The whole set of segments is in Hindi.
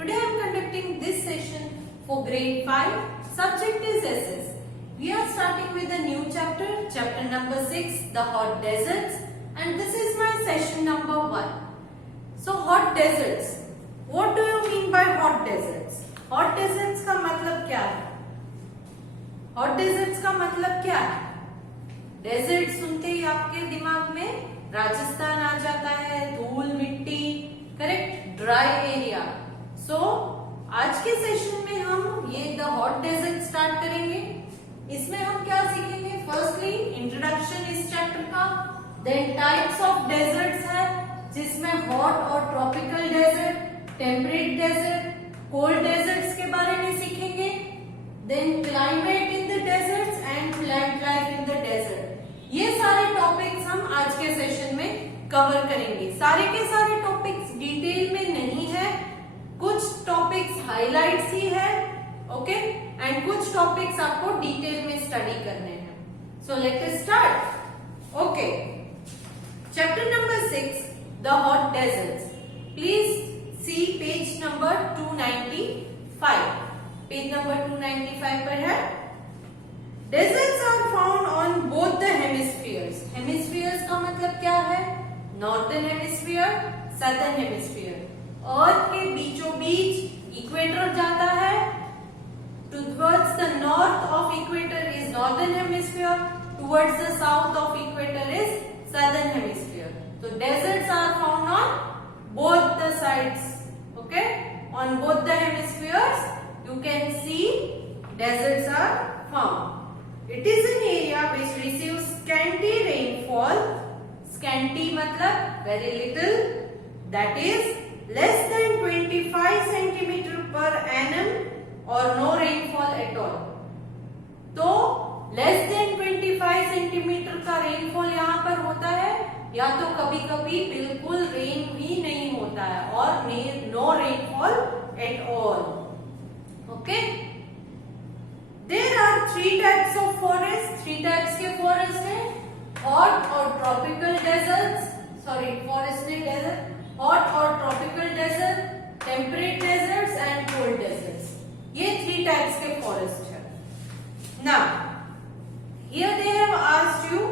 Today I am conducting this session for grade 5. Subject is SS. We are starting with a new chapter, chapter number 6, the hot deserts, and this is my session number 1. So hot deserts. What do you mean by hot deserts? Hot deserts का मतलब क्या है? हॉट डेजर्ट्स का मतलब क्या है? डेजर्ट सुनते ही आपके दिमाग में राजस्थान आ जाता है, धूल मिट्टी, करेक्ट, ड्राई एरिया. सो आज के सेशन में हम ये द हॉट डेजर्ट स्टार्ट करेंगे. इसमें हम क्या सीखेंगे? फर्स्टली इंट्रोडक्शन इस चैप्टर का, देन टाइप्स ऑफ डेजर्ट्स है जिसमें हॉट और tropical desert, temperate desert, cold deserts के बारे में सीखेंगे. Then climate in the deserts and plant life in the desert. ये सारे टॉपिक्स हम आज के सेशन में कवर करेंगे. सारे के सारे टॉपिक्स डिटेल में नहीं है, कुछ टॉपिक्स हाइलाइट्स ही है, ओके, एंड कुछ टॉपिक्स आपको डिटेल में स्टडी करने हैं. So let us start. Okay, chapter number 6, the hot deserts. Please see page number 295. Page number 295 पर है. Deserts are found on both the hemispheres. Hemispheres का मतलब क्या है? Northern hemisphere, southern hemisphere. Earth के बीचों बीच इक्वेटर जाता है. Towards the north of equator is northern hemisphere, towards the south of equator is southern hemisphere. तो deserts are found on both the sides, okay, on both the hemispheres you can see deserts are found. It is an area which receives scanty rainfall. Scanty matlab very little, that is less than 25 centimeter per annum or no rainfall at all. तो less than 25 centimeter का rainfall यहाँ पर होता है, या तो कभी कभी बिल्कुल रेन भी नहीं होता है, और no rainfall at all. Okay, there are 3 types of forest. 3 types के फॉरेस्ट है, हॉट और ट्रॉपिकल डेजर्ट्स, सॉरी फॉरेस्ट नहीं डेजर्ट, हॉट और tropical desert, temperate deserts and cold deserts. ये 3 टाइप्स के फॉरेस्ट है. Now here they have asked you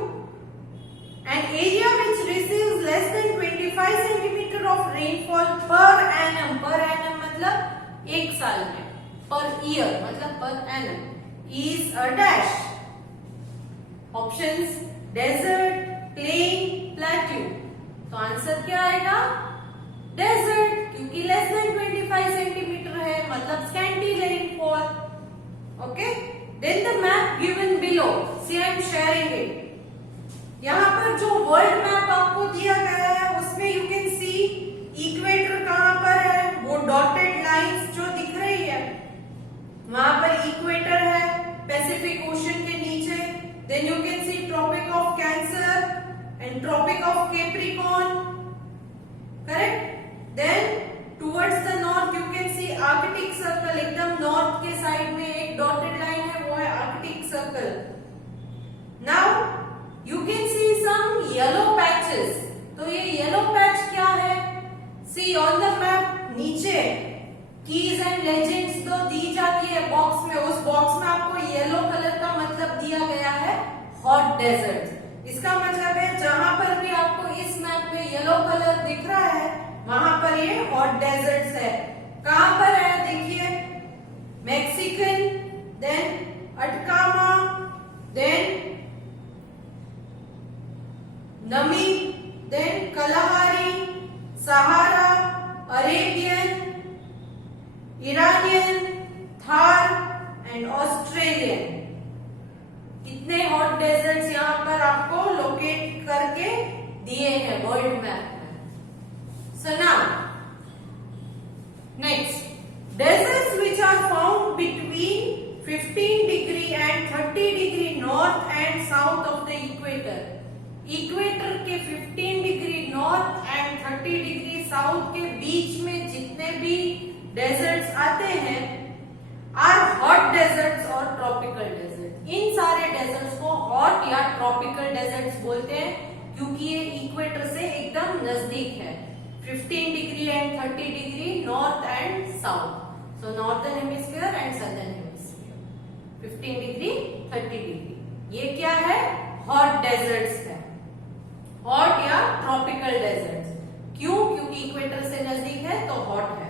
an area which receives less than 25 centimeter of rainfall per annum. Per annum मतलब एक साल में, per year मतलब per annum, is a dash. Options: desert, plain, plateau. तो आंसर क्या आएगा? डेजर्ट, क्योंकि लेस देन 25 सेंटीमीटर है, मतलब scanty rainfall. Okay? Then the map given below. See, I am sharing it. यहाँ पर जो वर्ल्ड मैप आपको दिया गया है उसमें यू कैन सी इक्वेटर कहाँ पर है, वो डॉटेड लाइंस जो दिख रही है वहां पर इक्वेटर है पैसिफिक ओशन के नीचे. Then you can see Tropic of Cancer and Tropic of Capricorn, correct. Then towards the north you can see Arctic Circle. एकदम नॉर्थ के साइड में एक डॉटेड लाइन है, वो है Arctic Circle. Now you can see some yellow patches. तो ये yellow patch क्या है? See on the map नीचे keys and legends तो दी जाती है बॉक्स में. उस बॉक्स में आपको येलो कलर का मतलब दिया गया है हॉट डेजर्ट. इसका मतलब है जहां पर भी आपको इस मैप में येलो कलर दिख रहा है वहां पर ये हॉट डेजर्ट्स है. कहां पर है? देखिए, Mexican, then Atacama, then Namib, then Kalahari, Sahara, Arabian, Iranian, Thar and Australian. कितने हॉट डेजर्ट्स यहाँ पर आपको लोकेट करके दिए हैं वर्ल्ड मैप में. So now next, deserts which are found between 15 degree and 30 degree north and south of the equator. Equator के 15 degree north and 30 degree south के बीच में जितने भी डेजर्ट्स आते हैं आर हॉट डेजर्ट्स और ट्रॉपिकल डेजर्ट. इन सारे डेजर्ट्स को हॉट या ट्रॉपिकल डेजर्ट्स बोलते हैं क्योंकि ये इक्वेटर से एकदम नजदीक है. 15 degree and 30 degree north and south. So northern hemisphere and southern hemisphere 15 degree 30 degree. ये क्या है? हॉट डेजर्ट्स है, हॉट या ट्रॉपिकल डेजर्ट्स। क्यों? क्योंकि इक्वेटर से नजदीक है तो हॉट है।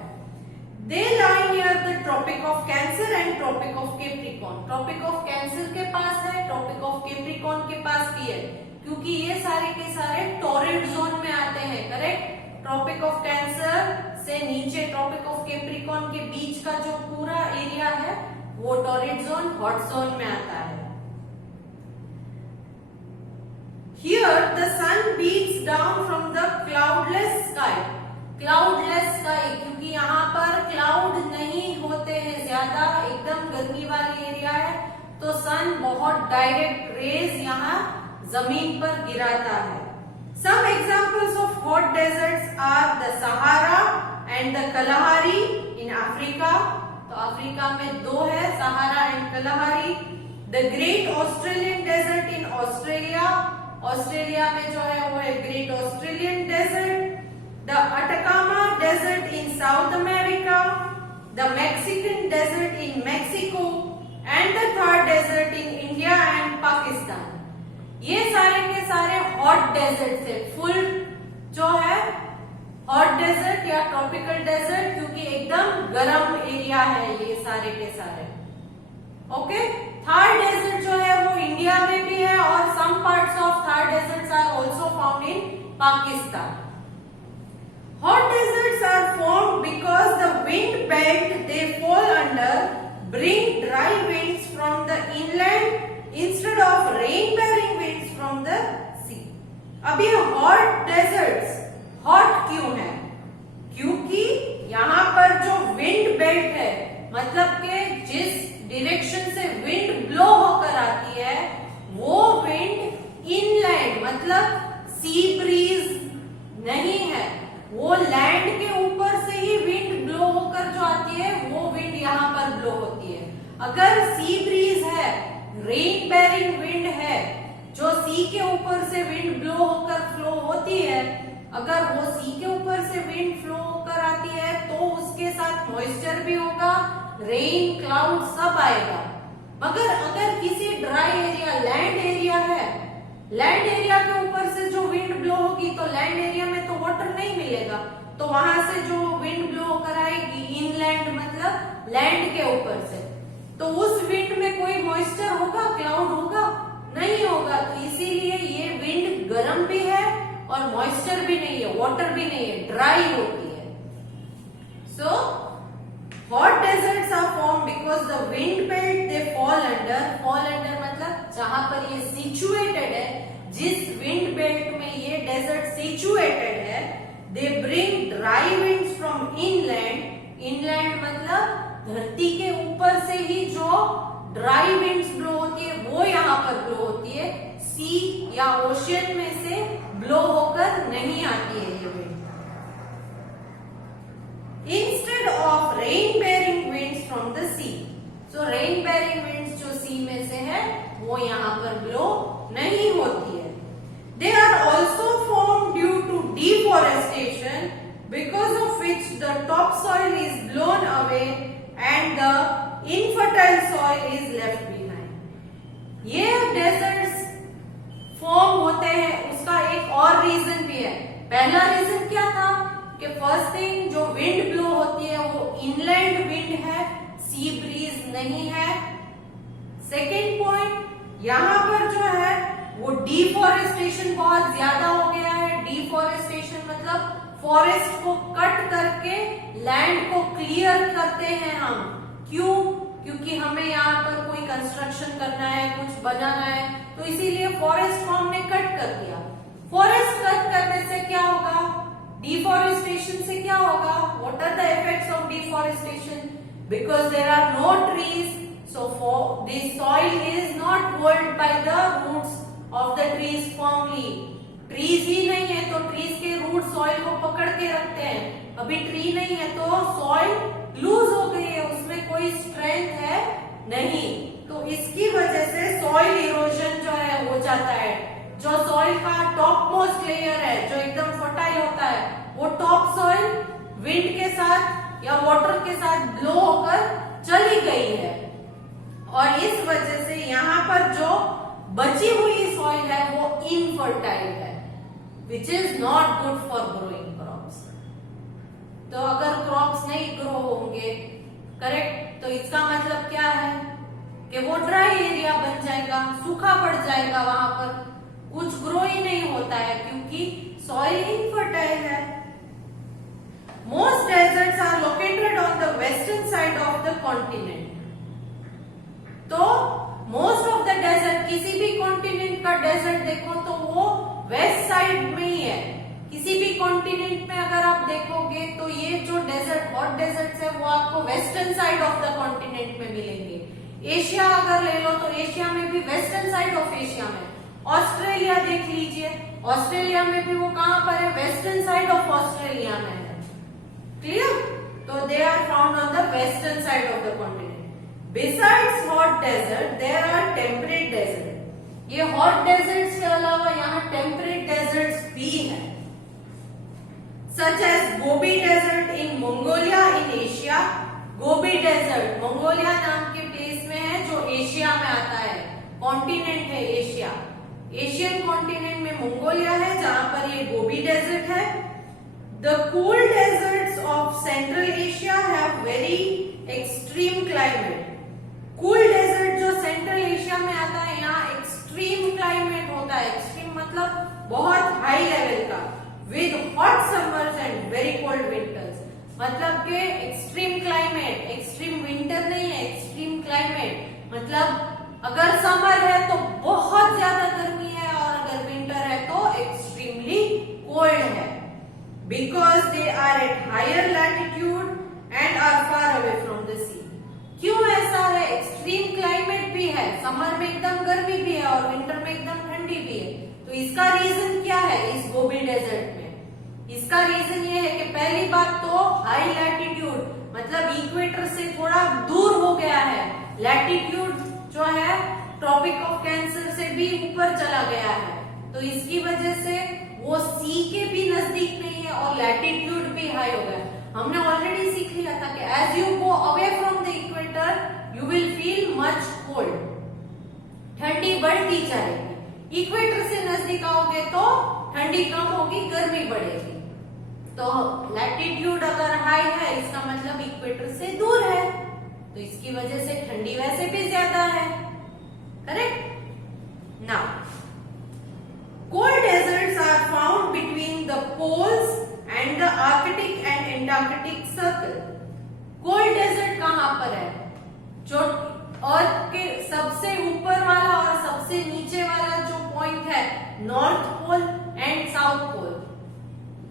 They lie near the Tropic of Cancer and Tropic of Capricorn. Tropic of Cancer के पास है, Tropic of Capricorn के पास भी है, क्योंकि ये सारे के सारे टॉरिड जोन में आते हैं। करेक्ट? ट्रॉपिक ऑफ कैंसर से नीचे ट्रॉपिक ऑफ कैप्रिकॉर्न के बीच का जो पूरा एरिया है वो टॉरिड जोन, हॉट जोन में आता है। Here the sun beats down from the cloudless sky. Cloudless sky क्योंकि यहाँ पर क्लाउड नहीं होते हैं ज्यादा, एकदम गर्मी वाली एरिया है, तो सन बहुत डायरेक्ट रेज यहाँ जमीन पर गिराता है। Some examples of hot deserts are the Sahara and the Kalahari in Africa. तो अफ्रीका में दो है, Sahara and Kalahari. The Great Australian Desert in Australia. Australia में जो है वो है Great Australian Desert. The Atacama desert in South America, the Mexican desert in Mexico and the Thar desert in India and Pakistan. ये सारे के सारे हॉट डेजर्ट है, फुल जो है हॉट डेजर्ट या ट्रॉपिकल डेजर्ट, क्योंकि एकदम गर्म एरिया है ये सारे के सारे। ओके, थार डेजर्ट जो है वो इंडिया में भी है और some parts of Thar deserts are also found in Pakistan. Hot deserts are formed because the wind belt they fall under bring dry winds from the inland instead of rain bearing winds from the sea. अब ये हॉट डेजर्ट्स हॉट क्यों है? क्योंकि यहाँ पर जो विंड बेल्ट है, मतलब के जिस डायरेक्शन से विंड ब्लो होकर आती है वो विंड इनलैंड मतलब सी ब्रीज नहीं है, वो लैंड के ऊपर से ही विंड ब्लो होकर जो आती है वो विंड यहाँ पर ब्लो होती है। अगर सी ब्रीज है, रेन बेयरिंग विंड है, जो सी के ऊपर से विंड ब्लो होकर फ्लो होती है, अगर वो सी के ऊपर से विंड फ्लो होकर आती है तो उसके साथ मॉइस्चर भी होगा, रेन क्लाउड सब आएगा। मगर अगर किसी ड्राई एरिया लैंड एरिया है, लैंड एरिया के ऊपर से जो विंड ब्लो होगी तो लैंड एरिया में तो वाटर नहीं मिलेगा, तो वहां से जो विंड ब्लो होकर आएगी इनलैंड मतलब लैंड के ऊपर से, तो उस विंड में कोई मॉइस्चर होगा, क्लाउड होगा? नहीं होगा। तो इसीलिए ये विंड गर्म भी है और मॉइस्चर भी नहीं है, वाटर भी नहीं है, ड्राई होती है। So hot deserts are form because the wind belt they fall under. Fall under मतलब जहां पर ये सिचुएटेड है, जिस विंड बेल्ट में ये डेजर्ट सिचुएटेड है, they bring dry winds from inland. Inland मतलब धरती के ऊपर से ही जो ड्राई विंड्स ब्लो होती है वो यहाँ पर ब्लो होती है, सी या ओशियन में से ब्लो होकर नहीं आती है ये wind. Instead of rain bearing winds from the sea, so rain bearing winds जो सी में से है वो यहाँ पर ब्लो नहीं होती है। They are also form due to deforestation because of which the top soil is blown away and the infertile soil is left behind. ये डेजर्ट्स फॉर्म होते हैं, उसका एक और रीजन भी है। पहला रीजन क्या था कि फर्स्ट थिंग जो विंड ब्लो होती है वो इनलैंड विंड है, सी ब्रीज नहीं है। सेकेंड पॉइंट, यहाँ पर जो है वो डिफॉरेस्टेशन बहुत ज्यादा हो गया है। डिफॉरेस्टेशन मतलब फॉरेस्ट को कट करके लैंड को क्लियर करते हैं हम। क्यों? क्योंकि हमें यहाँ पर कोई कंस्ट्रक्शन करना है, कुछ बनाना है, तो इसीलिए फॉरेस्ट को हमने कट कर दिया। फॉरेस्ट कट करने से क्या होगा? डिफॉरेस्टेशन से क्या होगा? What are the effects of deforestation? Because there are no trees, so the soil is not held by the roots of the trees firmly. Trees ही नहीं है तो ट्रीज के रूट सॉइल को पकड़ के रखते हैं। अभी ट्री नहीं है तो सॉइल लूज हो गई है, उसमें कोई स्ट्रेंथ है नहीं, तो इसकी वजह से सॉइल इरोजन जो है हो जाता है। जो सॉइल का टॉप मोस्ट लेयर है जो एकदम फर्टाइल होता है, वो टॉप सॉइल विंड के साथ या वाटर के साथ ब्लो होकर चली गई है और इस वजह से यहाँ पर जो बची हुई सॉइल है वो इनफर्टाइल है, which is not good for growing crops. तो अगर क्रॉप्स नहीं ग्रो होंगे, करेक्ट, तो इसका मतलब क्या है कि वो ड्राई एरिया बन जाएगा, सूखा पड़ जाएगा, वहां पर कुछ ग्रो ही नहीं होता है क्योंकि सॉइल इनफर्टाइल है। Most deserts are located on the western side of the continent. तो मोस्ट ऑफ द डेजर्ट, किसी भी कॉन्टिनेंट का डेजर्ट देखो तो वो वेस्ट साइड में ही है। किसी भी कॉन्टिनेंट में अगर आप देखोगे तो ये जो डेजर्ट, हॉट डेजर्ट्स है, वो आपको western side of the continent में मिलेंगे। एशिया अगर ले लो तो एशिया में भी वेस्टर्न साइड ऑफ एशिया में। ऑस्ट्रेलिया देख लीजिए, ऑस्ट्रेलिया में भी वो कहां पर है, वेस्टर्न साइड ऑफ ऑस्ट्रेलिया में है। क्लियर? तो they are found on the western side of the continent. Besides hot desert there are temperate desert. ये हॉट डेजर्ट्स के अलावा यहाँ टेम्परेट डेजर्ट्स भी है, such as Gobi desert in Mongolia in Asia. Gobi desert Mongolia नाम के प्लेस में है जो एशिया में आता है, कॉन्टिनेंट है एशिया। एशियन कॉन्टिनेंट में मंगोलिया है जहां पर ये गोबी डेजर्ट है। The cool deserts of Central Asia have very extreme climate. Cool desert जो सेंट्रल एशिया में आता है, यहाँ एक्सट्रीम क्लाइमेट होता है। एक्सट्रीम मतलब बहुत हाई लेवल का, with hot summers and very cold winters. मतलब के एक्सट्रीम क्लाइमेट, एक्सट्रीम विंटर नहीं है, एक्सट्रीम क्लाइमेट मतलब अगर समर है तो बहुत ज्यादा गर्मी है और अगर विंटर है तो एक्सट्रीमली कोल्ड है। Because they are at higher latitude and are far away from the sea. क्यों ऐसा है? एक्सट्रीम क्लाइमेट भी है, समर में एकदम गर्मी भी है और विंटर में एकदम ठंडी भी है। तो इसका रीजन क्या है इस गोबी डेजर्ट में? इसका रीजन ये है कि पहली बात तो हाई लैटिट्यूड मतलब इक्वेटर से थोड़ा दूर हो गया है। लैटिट्यूड जो है ट्रॉपिक ऑफ कैंसर से भी ऊपर चला गया है, तो इसकी वजह से वो सी के भी नजदीक नहीं है और लैटिट्यूड भी हाई हो गया। हमने ऑलरेडी सीख लिया था कि as you go away from the equator you will feel much cold, ठंडी बढ़ती जाएगी। इक्वेटर से नजदीक आओगे तो ठंडी कम होगी, गर्मी बढ़ेगी। तो लैटिट्यूड अगर हाई है इसका मतलब इक्वेटर से दूर है, तो इसकी वजह से ठंडी वैसे भी ज्यादा है, correct? Now cold deserts are found between the poles and the Arctic and Antarctic circle. Cold desert कहां पर है? जो अर्थ के सबसे ऊपर वाला और सबसे नीचे वाला जो पॉइंट है, north pole and south pole,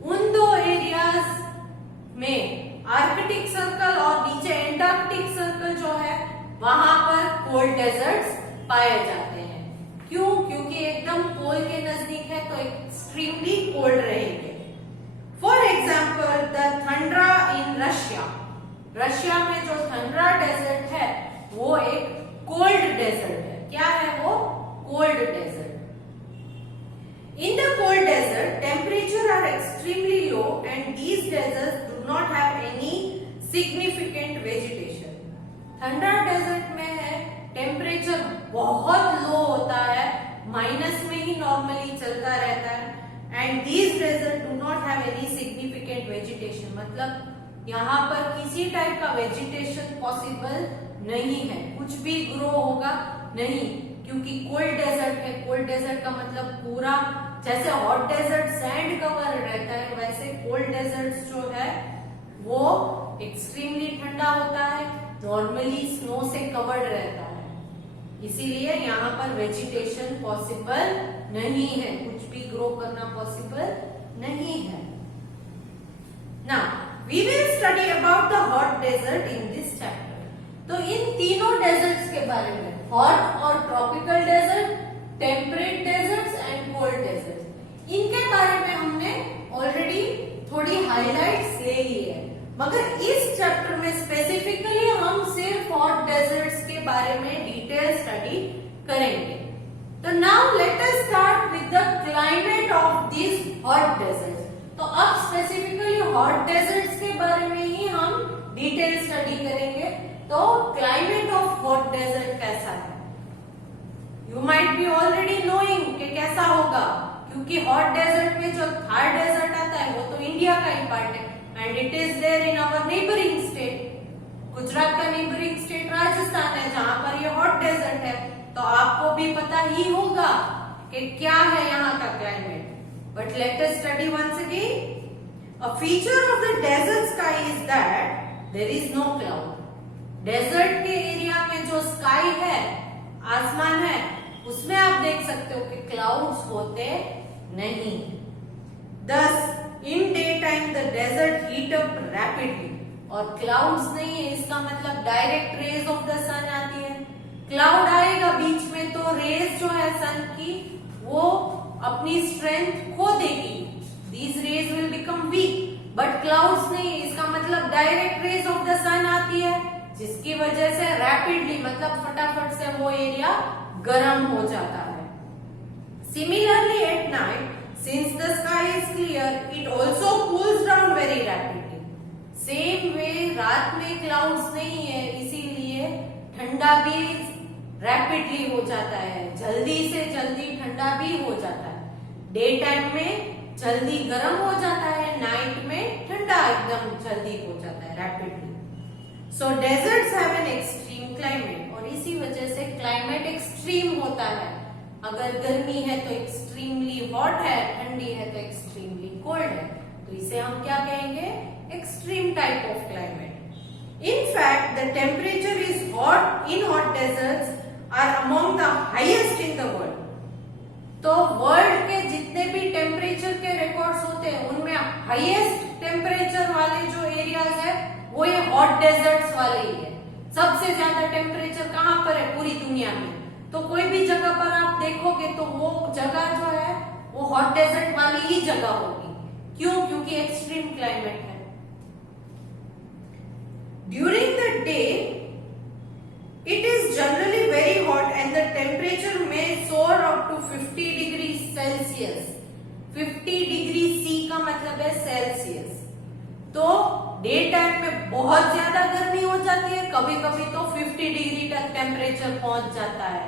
उन दो एरियाज में आर्कटिक सर्कल और नीचे एंटार्कटिक सर्कल जो है वहां पर कोल्ड डेजर्ट्स पाए जाते हैं। क्यों? क्योंकि एकदम पोल के नजदीक है तो एक्सट्रीमली कोल्ड रहेंगे। For example the tundra in Russia. Russia में जो थंड्रा डेजर्ट है वो एक कोल्ड डेजर्ट है। क्या है वो? Cold desert. In the cold desert, temperatures are extremely low and these deserts do not have any significant vegetation. ठंडा डेजर्ट में है, टेम्परेचर बहुत लो होता है, माइनस में ही नॉर्मली चलता रहता है and these deserts do not have any significant vegetation। मतलब यहाँ पर किसी टाइप का वेजिटेशन पॉसिबल नहीं है, कुछ भी ग्रो होगा नहीं, क्योंकि कोल्ड डेजर्ट है। कोल्ड डेजर्ट का मतलब पूरा जैसे हॉट डेजर्ट सैंड कवर रहता है, वैसे कोल्ड डेजर्ट जो है वो एक्सट्रीमली ठंडा होता है, नॉर्मली स्नो से कवर्ड रहता है, इसीलिए यहाँ पर वेजिटेशन पॉसिबल नहीं है, कुछ भी ग्रो करना पॉसिबल नहीं है। Now we will study about the hot desert in this chapter. तो इन तीनों डेजर्ट्स के बारे में, हॉट और tropical desert, temperate deserts and cold deserts, इनके बारे में हमने ऑलरेडी थोड़ी हाइलाइट्स ले ली है, मगर इस चैप्टर में स्पेसिफिकली हम सिर्फ हॉट डेजर्ट्स के बारे में डिटेल स्टडी करेंगे। तो now let us start with the climate of this hot deserts. तो अब स्पेसिफिकली हॉट डेजर्ट्स के बारे में ही हम डिटेल स्टडी करेंगे। तो क्लाइमेट ऑफ हॉट डेजर्ट कैसा है? You might be already knowing कि कैसा होगा, क्योंकि हॉट डेजर्ट में जो थार डेजर्ट आता है वो तो इंडिया का ही पार्ट है and it is there in our neighbouring state. Gujarat का नेबरिंग स्टेट राजस्थान है जहां पर ये हॉट डेजर्ट है, तो आपको भी पता ही होगा कि क्या है यहाँ का climate. But let us study once again. A feature of the desert sky is that there is no cloud. Desert के एरिया में जो स्काई है, आसमान है, उसमें आप देख सकते हो कि क्लाउड्स होते नहीं। Thus, in daytime the desert heat up rapidly। और क्लाउड्स नहीं है इसका मतलब डायरेक्ट रेज ऑफ द सन आती है। क्लाउड आएगा बीच में तो रेज जो है सन की वो अपनी स्ट्रेंथ खो देगी, these raise will become weak. But clouds नहीं है इसका मतलब डायरेक्ट रेज ऑफ द सन आती है, जिसकी वजह से रैपिडली मतलब फटाफट से वो एरिया गर्म हो जाता है। Similarly at night since the sky is clear it also cools down very rapidly. Same way रात में क्लाउड्स नहीं है इसीलिए ठंडा भी रैपिडली हो जाता है, जल्दी से जल्दी ठंडा भी हो जाता है। डे टाइम में जल्दी गर्म हो जाता है, नाइट में ठंडा एकदम जल्दी हो जाता है rapidly. So deserts have an extreme climate, और इसी वजह से क्लाइमेट एक्सट्रीम होता है। अगर गर्मी है तो एक्सट्रीमली हॉट है, ठंडी है तो एक्सट्रीमली कोल्ड है, तो इसे हम क्या कहेंगे? Extreme type of climate. In fact the temperature is hot in hot deserts are among the highest in the world. तो वर्ल्ड के जितने भी टेम्परेचर के रिकॉर्ड्स होते हैं उनमें हाईएस्ट टेम्परेचर वाले जो एरियाज है वो ये हॉट डेजर्ट्स वाले ही है। सबसे ज्यादा टेम्परेचर कहाँ पर है पूरी दुनिया में? तो कोई भी जगह पर आप देखोगे तो वो जगह जो है वो हॉट डेजर्ट वाली ही जगह होगी। क्यों? क्योंकि एक्सट्रीम क्लाइमेट है। During the day it is generally very hot and the temperature may soar up to 50 degrees Celsius। 50 degree C का मतलब है सेल्सियस। तो डे टाइम में बहुत ज्यादा गर्मी हो जाती है, कभी कभी तो 50 डिग्री तक टेम्परेचर पहुंच जाता है।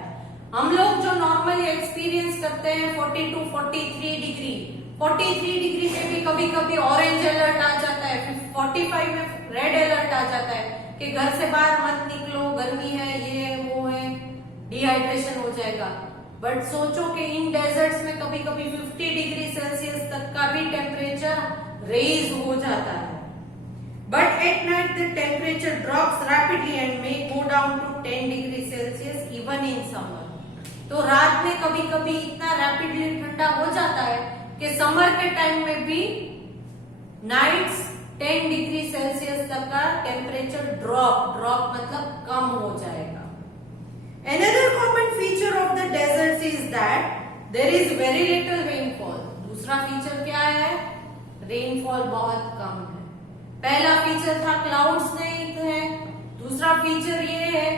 हम लोग जो नॉर्मली एक्सपीरियंस करते हैं 42 43 डिग्री, 43 डिग्री में भी कभी कभी ऑरेंज अलर्ट आ जाता है, फिर 45 में रेड अलर्ट आ जाता है कि घर से बाहर मत निकलो, गर्मी है, ये है, वो है, डिहाइड्रेशन हो जाएगा। बट सोचो कि इन डेजर्ट्स में कभी कभी 50 डिग्री सेल्सियस तक का भी टेम्परेचर रेज हो जाता है। But at night the temperature drops rapidly and may go down to 10 degree Celsius even in summer. तो रात में कभी कभी इतना रैपिडली ठंडा हो जाता है कि समर के टाइम में भी नाइट्स 10 डिग्री सेल्सियस तक का टेम्परेचर ड्रॉप मतलब कम हो जाएगा। Another common feature of the deserts is that there is very little rainfall। दूसरा फीचर क्या है? रेनफॉल बहुत कम है। पहला फीचर था क्लाउड्स नहीं है, दूसरा फीचर ये है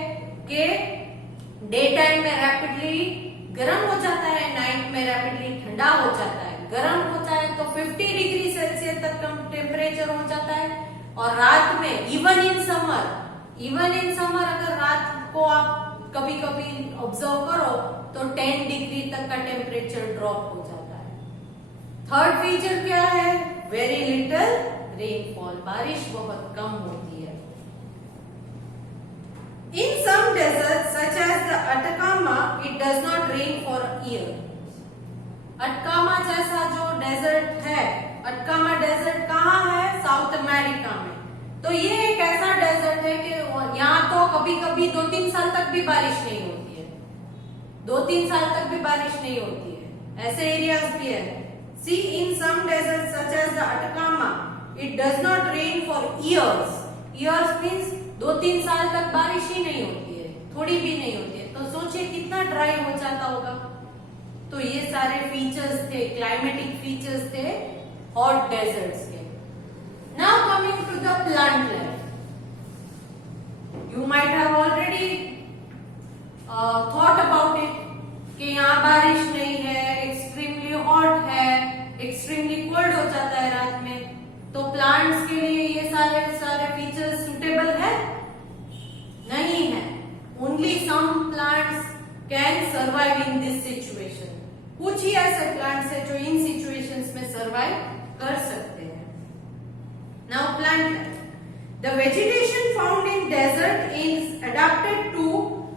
कि डे टाइम में रैपिडली गर्म हो जाता है, नाइट में रैपिडली ठंडा हो जाता है। गर्म होता है तो 50 डिग्री सेल्सियस तक कम टेम्परेचर हो जाता है, और रात में इवन इन समर अगर रात को आप कभी कभी ऑब्जर्व करो तो 10 डिग्री तक का टेम्परेचर ड्रॉप हो जाता है। थर्ड फीचर क्या है? वेरी लिटिल रेनफॉल, बारिश बहुत कम होती है। In some deserts such as the Atacama it does not rain for year. Atacama जैसा जो डेजर्ट है, अटकामा डेजर्ट कहाँ है? साउथ अमेरिका में। तो ये एक ऐसा डेजर्ट है कि यहाँ तो कभी कभी 2-3 साल तक भी बारिश नहीं होती है, 2-3 साल तक भी बारिश नहीं होती है, ऐसे एरियाज भी है। See in some desert such as the Atacama it does not rain for years. Years means 2-3 साल तक बारिश ही नहीं होती है, थोड़ी भी नहीं होती है। तो सोचिए कितना ड्राई हो जाता होगा। तो ये सारे फीचर्स थे, क्लाइमेटिक फीचर्स थे हॉट डेजर्ट्स के। Now coming to the plant life, you might have already thought about it कि यहाँ बारिश नहीं है, एक्सट्रीमली हॉट है, एक्सट्रीमली कोल्ड हो जाता है रात में। तो प्लांट्स के लिए ये सारे features suitable survive in this situation. कुछ ही ऐसे प्लांट्स है जो इन सिचुएशंस में सर्वाइव कर सकते हैं। Now plant life, the vegetation found in desert is adapted to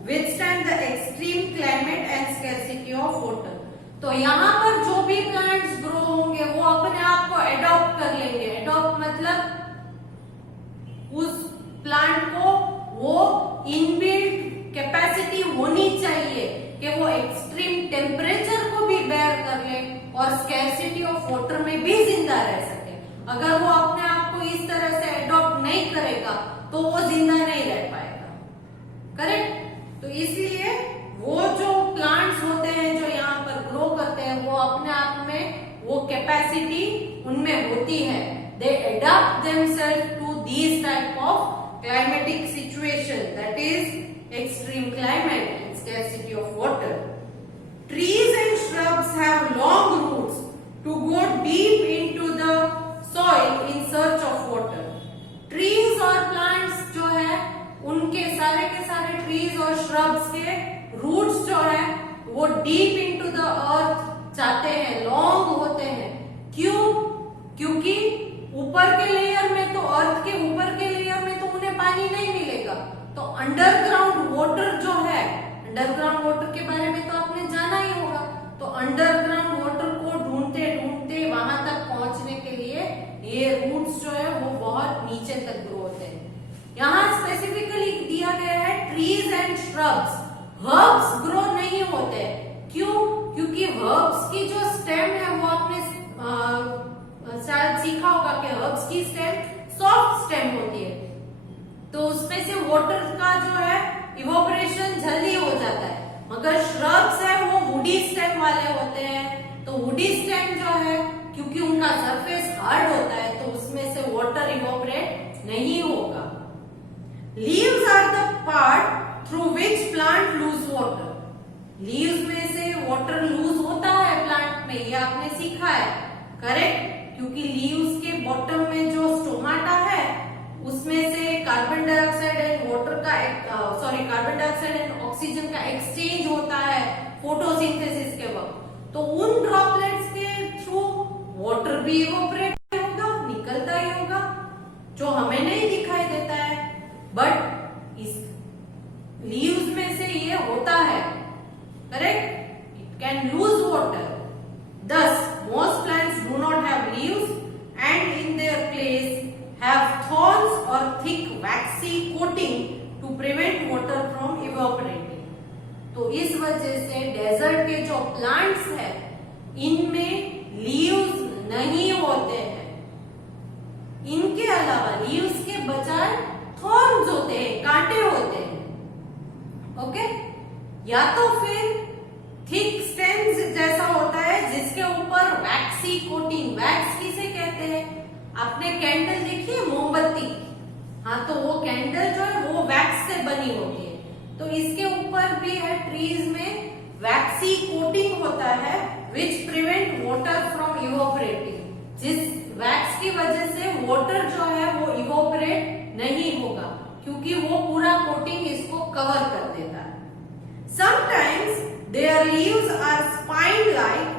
withstand the extreme climate and scarcity of water. तो यहाँ पर जो भी प्लांट्स ग्रो होंगे वो अपने आप को एडॉप्ट कर लेंगे। एडॉप्ट मतलब उस प्लांट को वो इनबिल्ट कैपेसिटी होनी चाहिए कि वो एक्सट्रीम टेम्परेचर को भी बेयर कर ले और स्कैरसिटी ऑफ वाटर में भी जिंदा रह सके। अगर वो अपने आप को इस तरह से एडॉप्ट नहीं करेगा तो वो जिंदा नहीं रह पाएगा। करेक्ट? तो इसीलिए वो जो प्लांट्स होते हैं जो यहाँ पर ग्रो करते हैं वो अपने आप में वो कैपेसिटी उनमें होती है। They adopt themselves to these type of climatic situation, that is extreme climate and scarcity of water. Trees and shrubs have long roots to go deep into the soil in search of water. Trees और plants जो है उनके सारे के सारे trees और shrubs के roots जो है वो deep into the earth जाते हैं, long होते हैं। क्यों? क्योंकि ऊपर के लेयर में तो अर्थ के ऊपर के लेयर में तो उन्हें पानी नहीं मिलेगा, तो अंडरग्राउंड वाटर जो है, अंडरग्राउंड वाटर के बारे में तो आपने जाना ही होगा। तो अंडरग्राउंड वाटर को ढूंढते ढूंढते वहां तक पहुंचने के लिए ये रूट्स जो है वो बहुत नीचे तक ग्रो होते हैं। यहाँ स्पेसिफिकली दिया गया है trees and shrubs. Herbs grow नहीं होते। क्यों? क्योंकि हर्ब्स की जो स्टेम है वो आपने शायद सीखा होगा कि हर्ब्स की स्टेम सॉफ्ट स्टेम होती है, तो उसमें से वाटर का जो है इवोपरेशन जल्दी हो जाता है। मगर श्रब्स है वो वुडी स्टेम वाले होते हैं, तो वुडी स्टेम जो है क्योंकि उनका सरफेस हार्ड होता है तो उसमें से वाटर इवोपरेट नहीं होगा। Leaves are the part through which plant lose water. Leaves में से वाटर लूज होता है प्लांट में, ये आपने सीखा है। करेक्ट? क्योंकि लीव्स के बॉटम में जो स्टोमाटा है उसमें से कार्बन डाइऑक्साइड एंड वाटर का कार्बन डाइऑक्साइड एंड ऑक्सीजन का एक्सचेंज होता है फोटोसिंथेसिस के वक्त, तो उन ड्रॉपलेट्स के थ्रू वाटर भी इवोपरेट होगा, निकलता ही होगा, जो हमें नहीं दिखाई देता है, बट इस लीव्स में से ये होता है। Correct? It can lose water. Thus, most plants do not have leaves and in their place have thorns or thick waxy coating to prevent water from evaporating. तो इस वजह से डेजर्ट के जो प्लांट्स है इनमें लीव्स नहीं होते हैं। इनके अलावा लीव्स के बजाय थॉर्न्स होते हैं, कांटे होते हैं। ओके? या तो फिर थिक स्टेम्स जैसा होता है जिसके ऊपर वैक्सी कोटिंग। वैक्स किसे कहते हैं? आपने कैंडल देखी है, मोमबत्ती? हाँ, तो वो कैंडल जो है वो वैक्स से बनी होती है, तो इसके ऊपर भी है ट्रीज में वैक्सी कोटिंग होता है which prevent water from evaporating. जिस वैक्स की वजह से वाटर जो है वो इवोपरेट नहीं होगा क्योंकि वो पूरा कोटिंग इसको कवर कर देता है। Sometimes their leaves are spine-like,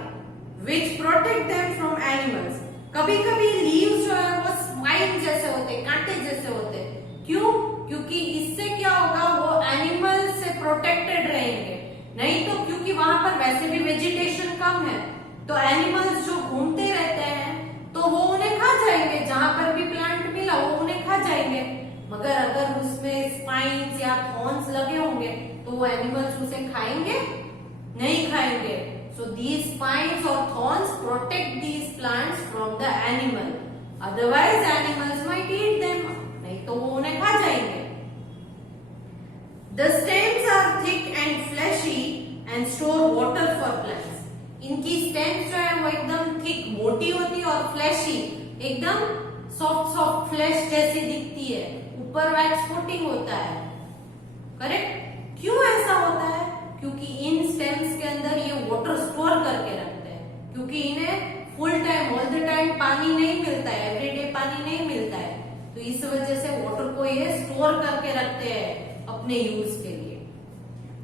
which protect them from animals. कभी-कभी leaves जो है वो spine जैसे होते हैं, कांटे जैसे होते हैं। क्यों? क्योंकि इससे क्या होगा, वो एनिमल से प्रोटेक्टेड रहेंगे। नहीं तो क्योंकि वहां पर वैसे भी वेजिटेशन कम है, तो एनिमल्स जो घूमते रहते हैं तो वो उन्हें खा जाएंगे। जहां पर भी प्लांट मिला वो उन्हें खा जाएंगे। मगर अगर उसमें स्पाइन्स या थॉर्न्स लगे होंगे तो वो एनिमल्स उसे खाएंगे नहीं खाएंगे। सो दीज स्पाइन्स और thorns protect these plants from the animal, otherwise animals might eat them, नहीं तो वो उन्हें खा जाएंगे। The stems are thick and fleshy and store water for plants. इनकी स्टेम्स जो है वो एकदम थिक, मोटी होती है, और फ्लैशी, एकदम सॉफ्ट सॉफ्ट फ्लैश जैसी दिखती है, ऊपर वैक्स कोटिंग होता है। करेक्ट? क्यों ऐसा होता है? क्योंकि इन स्टेम्स के अंदर ये वाटर स्टोर करके रखते हैं, क्योंकि इन्हें full time all the time पानी नहीं मिलता है, एवरीडे पानी नहीं मिलता है, तो इस वजह से वाटर को ये स्टोर करके रखते हैं अपने यूज के लिए।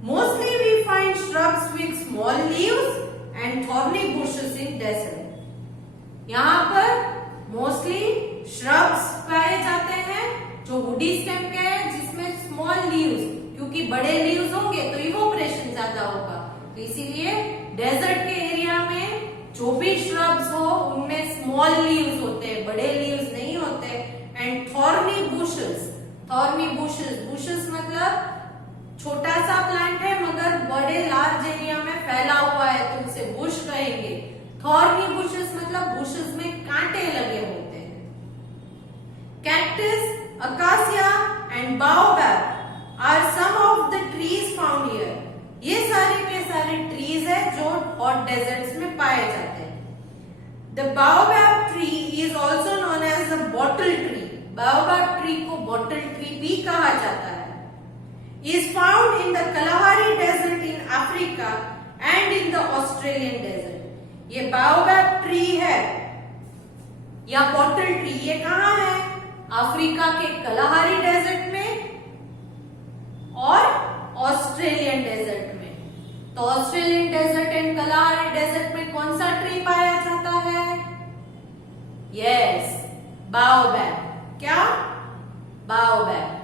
Mostly we find shrubs with small leaves and thorny bushes in desert। यहाँ पर मोस्टली shrubs पाए जाते हैं जो वुडी स्टेम के हैं, जिसमें स्मॉल लीव्स, क्योंकि बड़े लीव्स होंगे तो इवोपरेशन ज्यादा होगा, तो इसीलिए डेजर्ट के एरिया में जो भी shrubs हो उनमें स्मॉल लीव्स होते हैं, बड़े लीव्स नहीं होते। And thorny bushes, thorny bushes मतलब छोटा सा प्लांट है मगर बड़े लार्ज एरिया में फैला हुआ है तो उसे बुश कहेंगे। थॉर्नी बुशेस मतलब बुशेस में कांटे लगे होते हैं। Cactus, acacia and baobab are some of the trees found here. ये सारे के सारे ट्रीज है जो हॉट डेजर्ट्स में पाए जाते हैं। The baobab tree is also known as the bottle tree. Baobab tree को बॉटल ट्री भी कहा जाता है। is found in the Kalahari Desert in Africa and in the Australian Desert। ये बाओबैब ट्री है या बॉटल ट्री, ये कहाँ है? अफ्रीका के कलाहारी डेजर्ट में और ऑस्ट्रेलियन डेजर्ट में। तो Australian desert and Kalahari desert में कौन सा ट्री पाया जाता है? Yes, baobab. क्या? Baobab.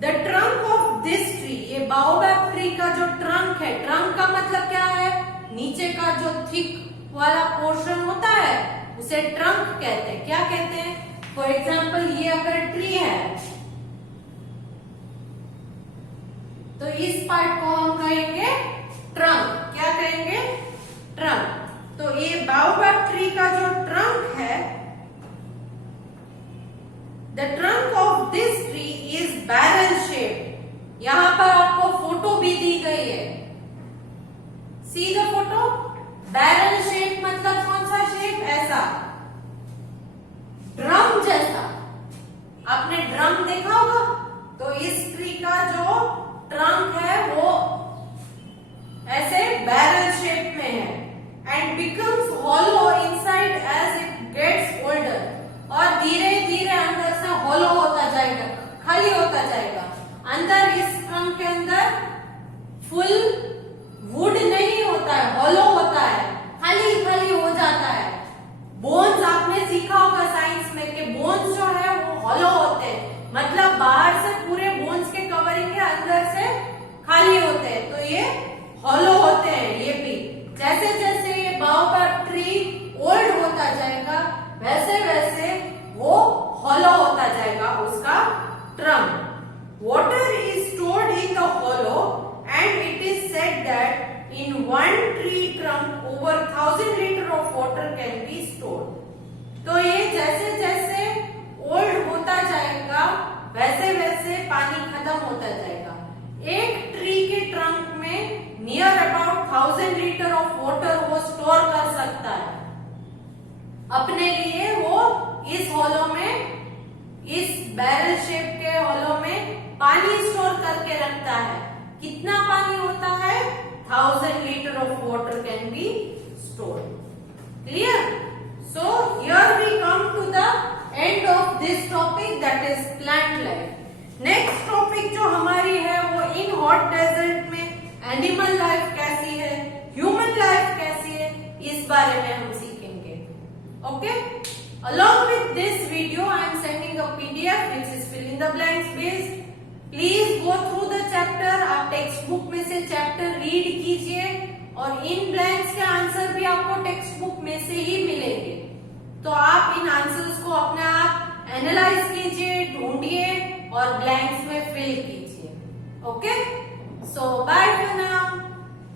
The trunk of this tree, ये बाओबैब ट्री का जो ट्रंक है, ट्रंक का मतलब क्या है? नीचे का जो थिक वाला पोर्शन होता है उसे ट्रंक कहते हैं। क्या कहते हैं? फॉर एग्जाम्पल ये अगर ट्री है तो इस पार्ट को हम कहेंगे ट्रंक। क्या कहेंगे? ट्रंक। तो ये बाओबैब ट्री का जो ट्रंक है, the trunk of this tree is barrel shape. यहां पर आपको फोटो भी दी गई है, see the photo. Barrel shape मतलब कौन सा शेप? ऐसा ड्रम जैसा। आपने ड्रम देखा होगा, तो इस ट्री का जो ट्रंक है वो ऐसे बैरल शेप में है। And becomes hollow inside as it gets older. और धीरे धीरे अंदर से हॉलो होता जाएगा, खाली होता जाएगा। अंदर इस ट्रंक के अंदर फुल वुड नहीं होता है, हॉलो होता है, खाली खाली हो जाता है। बोन्स आपने सीखा होगा साइंस में कि बोन्स जो है वो हॉलो होते हैं, मतलब बाहर से पूरे बोन्स के कवरिंग है, अंदर से खाली होते हैं, तो ये हॉलो होते हैं। ये भी जैसे जैसे ये बाओबैब ट्री ओल्ड होता जाएगा वैसे वैसे वो हॉलो होता जाएगा उसका trunk. Water is stored in the hollow and it is said that in one tree trunk over 1000 liter of water can be stored। तो ये जैसे जैसे ओल्ड होता जाएगा वैसे वैसे पानी खत्म होता जाएगा। एक ट्री के ट्रंक में near about 1000 litre of water वो स्टोर कर सकता है अपने लिए। वो इस हॉलो में, इस बैरल शेप के हॉलो में पानी स्टोर करके रखता है। कितना पानी होता है? 1000 litre of water can be stored. Clear? So here we come to the end of this topic, that is plant life. Next topic जो हमारी है वो इन हॉट डेजर्ट में एनिमल लाइफ कैसी है, ह्यूमन लाइफ कैसी है, इस बारे में हम सीखेंगे। Okay? Along with this video, I am sending a PDF which is fill in the blanks based। Please go through the chapter। आप टेक्स्ट बुक में से चैप्टर रीड कीजिए और इन ब्लैंक्स के आंसर भी आपको टेक्स्ट बुक में से ही मिलेंगे। तो आप इन आंसर्स को अपने आप एनालाइज कीजिए, ढूंढिए और ब्लैंक्स में फिल कीजिए। Okay? So bye for now.